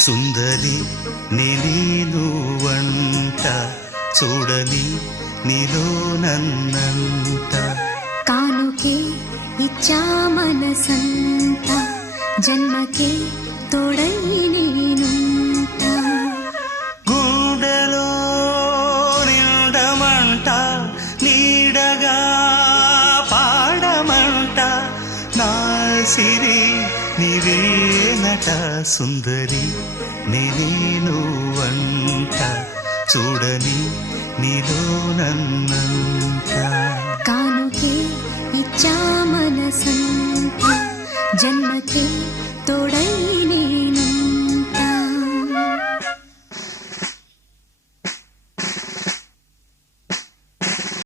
సుందరి నీను వంట చూడని నీలో నన్నంత కానుకే ఇచ్చా మనసంత జన్మకే తోడై నేనుంట గుండెలో నిండమంట నీడగా పాడమంట నా సిరి నీవేనట సుందరి నేను వంట చూడని నీలో నన్నంత కానుకే ఇచ్చా మనసంత జన్మకే